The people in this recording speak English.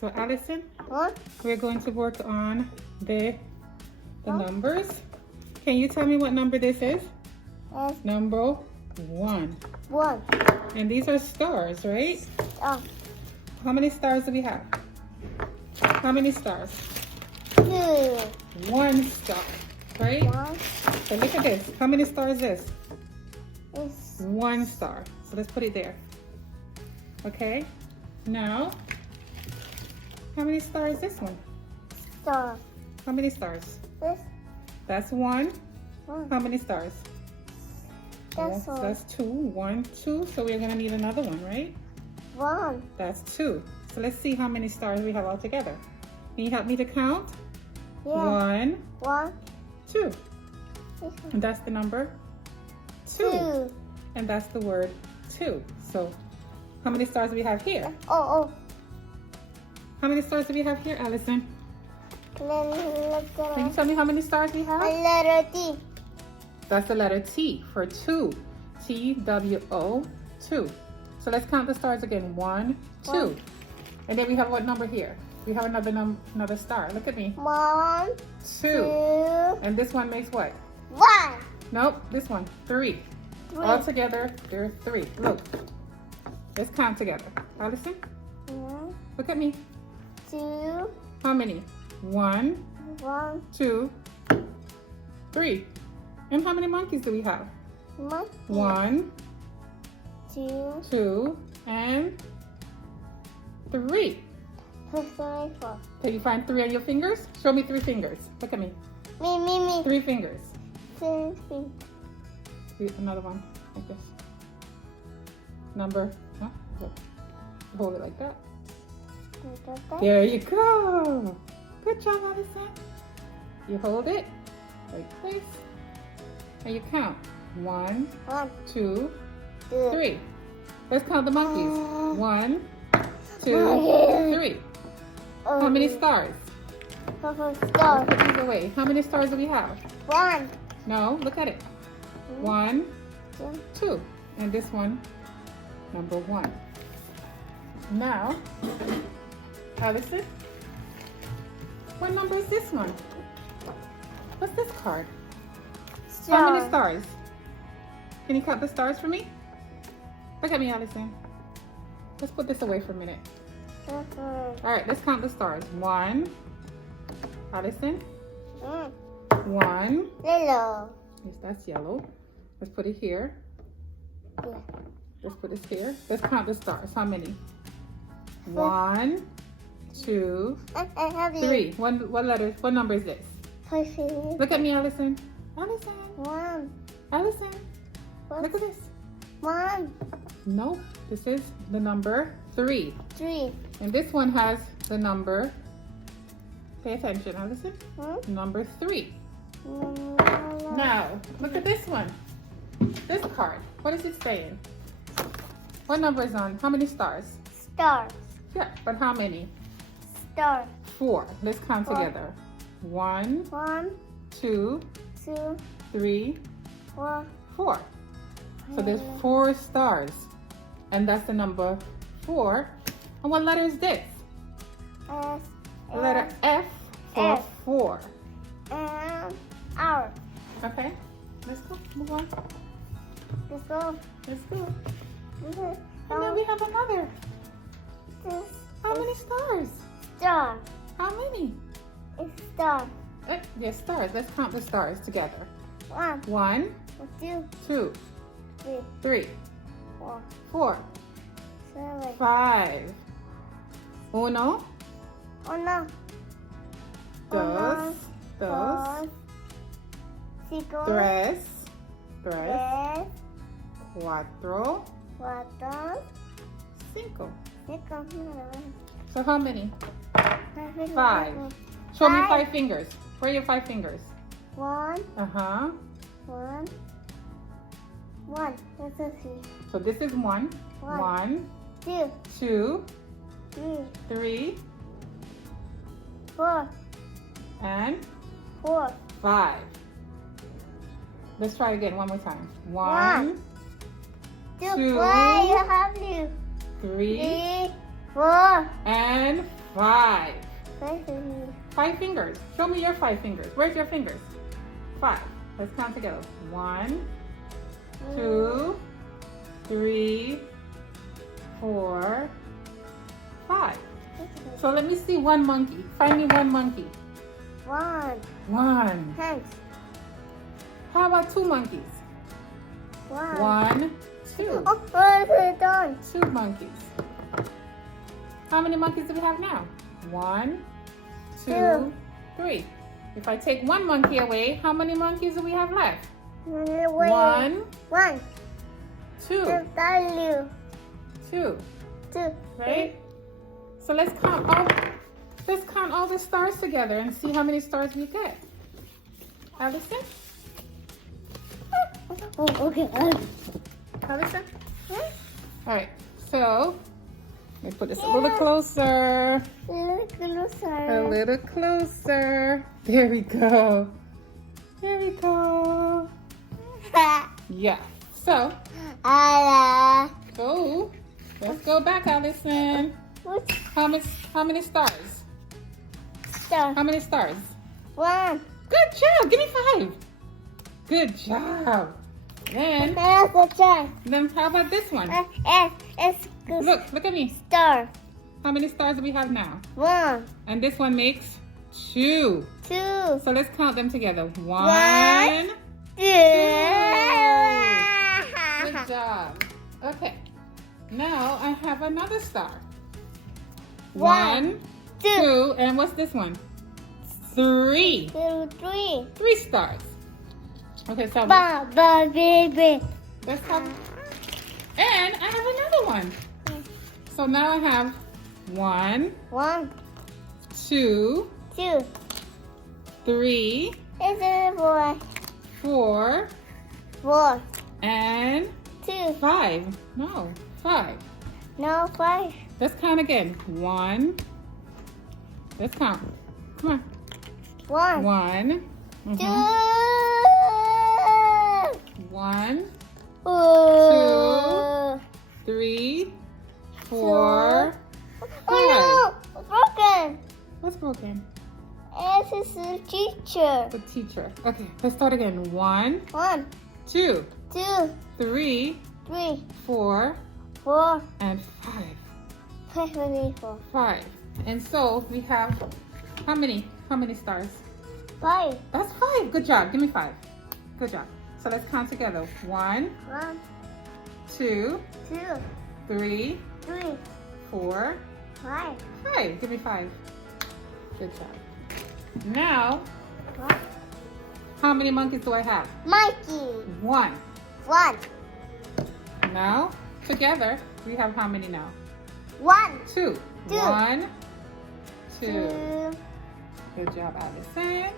So Allison, What? we're going to work on the numbers. Can you tell me what number this is? Yes. Number 1. 1. And these are stars, right? Oh. How many stars do we have? How many stars? 2. 1 star, right? 1 So look at this. How many stars is this? is 1 star. So let's put it there. Okay. Now, how many stars is this one? star. How many stars? This That's 1. 1. How many stars? That's Well, all. that's 2. 1, 2. So we're going to need another one, right? 1. That's 2. So let's see how many stars we have all together. Can you help me to count? Yeah. 1, 1. 2. This one. And that's the number 2. 2. And that's the word 2. So how many stars do we have here? Oh. How many stars do we have here, Allison? Then look Can you at tell me how many stars we a have? letter T. That's the letter T for 2. T-W-O, 2. So let's count the stars again. 1, 2. 1. And then we have what number here? We have another star. Look at me. 1, 2. 2, And this one makes what? 1. Nope, this one. 3. 3. All together, there are 3. Look. Let's count together. Allison, 1, look at me. 2, How many? 1, 1, 2, 3. And how many monkeys do we have? 1, 2, 2, and 3. 3, 4. Can you find 3 on your fingers? Show me 3 fingers. Look at me. Me. 3 fingers. 6. Another one, like this. Number, look. Hold it like that. There you go. Good job, Allison. You hold it like this, and you count. 1, 1, 2, 2, 3. Let's count the monkeys. 1, 2, 3. How many stars? Let's Star. put these away. How many stars do we have? 1, No, look at it. 1, 2, 2. And this one, number 1. Now, Allison, what number is this one? What's this card? How many stars? Can you count the stars for me? Look at me, Allison. Let's put this away for a minute. All right, let's count the stars. 1. Allison. 1. Yellow. Yes, that's yellow. Let's put it here. Yeah. Let's put this here. Let's count the stars. How many? 1, 2, I have 3. What letter? What number is this? 5. Look at me, Allison. Allison. 1. Allison. Look at this. 1, Nope. This is the number 3. 3. And this one has the number. Pay attention, Allison. Number 3. Now, look at this one. This card. What is it saying? What number is on? How many stars? Star. Yeah, but how many? Star. 4. Let's count 4. together. 1, 1, 2, 2, 3, 4. 4. So there's 4 stars. And that's the number 4. And what letter is this? S. The letter F for F. 4. And R. Okay, let's go. Move on. Let's go. Let's go. And then we have another. How many stars? Star. How many? It's star. Yes, stars. Let's count the stars together. 1, 1, 2, 2, 3, 3, 4, 4, 7. 5. 1, Oh no. 2, 4, 5, 3, 3, 4, 4, 5. 6. So how many? 5. Show me 5 fingers. Where are your 5 fingers? 1, Uh-huh. 1, 1. Let's see. So this is 1. 1, 1, 2, 2, 3, 3, 4, and 4. 5. Let's try again one more time. 1, 1, 2, 2, 3, 3, 4, and 5. Five. 5 fingers. Show me your 5 fingers. Where's your fingers? 5. Let's count together. 1, 2, 3, 4, 5. So let me see one monkey. Find me one monkey. 1. 1. Hands. How about 2 monkeys? 1. 1, 2. Oh, where's it done? 2 monkeys. How many monkeys do we have now? 1, 2, 2. 3. If I take 1 monkey away, how many monkeys do we have left? 1. 1, 2, W. 2. 2. Right? So let's count all the stars together and see how many stars we get. Allison? Oh, okay. Allison? All right. So let me put this a little closer. Look A closer. little closer. There we go. There we go. Yeah. So go. Let's go back, Allison. What's How many stars? star? How many stars? 1. Good job. Give me 5. Good job. Then There's a chance. how about this one? It's good. Look at me. Star. How many stars do we have now? 1. And this one makes 2. 2. So let's count them together. 1. 1. 2. Good job. Okay. Now I have another star. 1, 2, and what's this one? 3. 2, 3. 3 stars. Okay, so Baba baby. let's have, and I have another one. So now I have 1, 1, 2, 2. 3, It's a boy. 4, 4. and 2. 5. No, 5. No, 5. Let's count again. 1. Let's count. Come on. 1. 1. 2. 1, 2. 3, 4. Oh no! Broken. What's broken? This is the teacher. The teacher. Okay, let's start again. 1, 1, 2, 2, 3, 3, 4, 4, and 5. 5, 4. 5. And so we have how many? How many stars? 5. That's 5. Good job. Give me 5. Good job. So let's count together. 1, 1, 2, 2, 3, 3, 4, 5. 5. Give me 5. Good job. Now, how many monkeys do I have? Mikey. 1. 1, Now, together, we have how many now? 1, 2. 2. 1, 2. 2. Good job, Allison.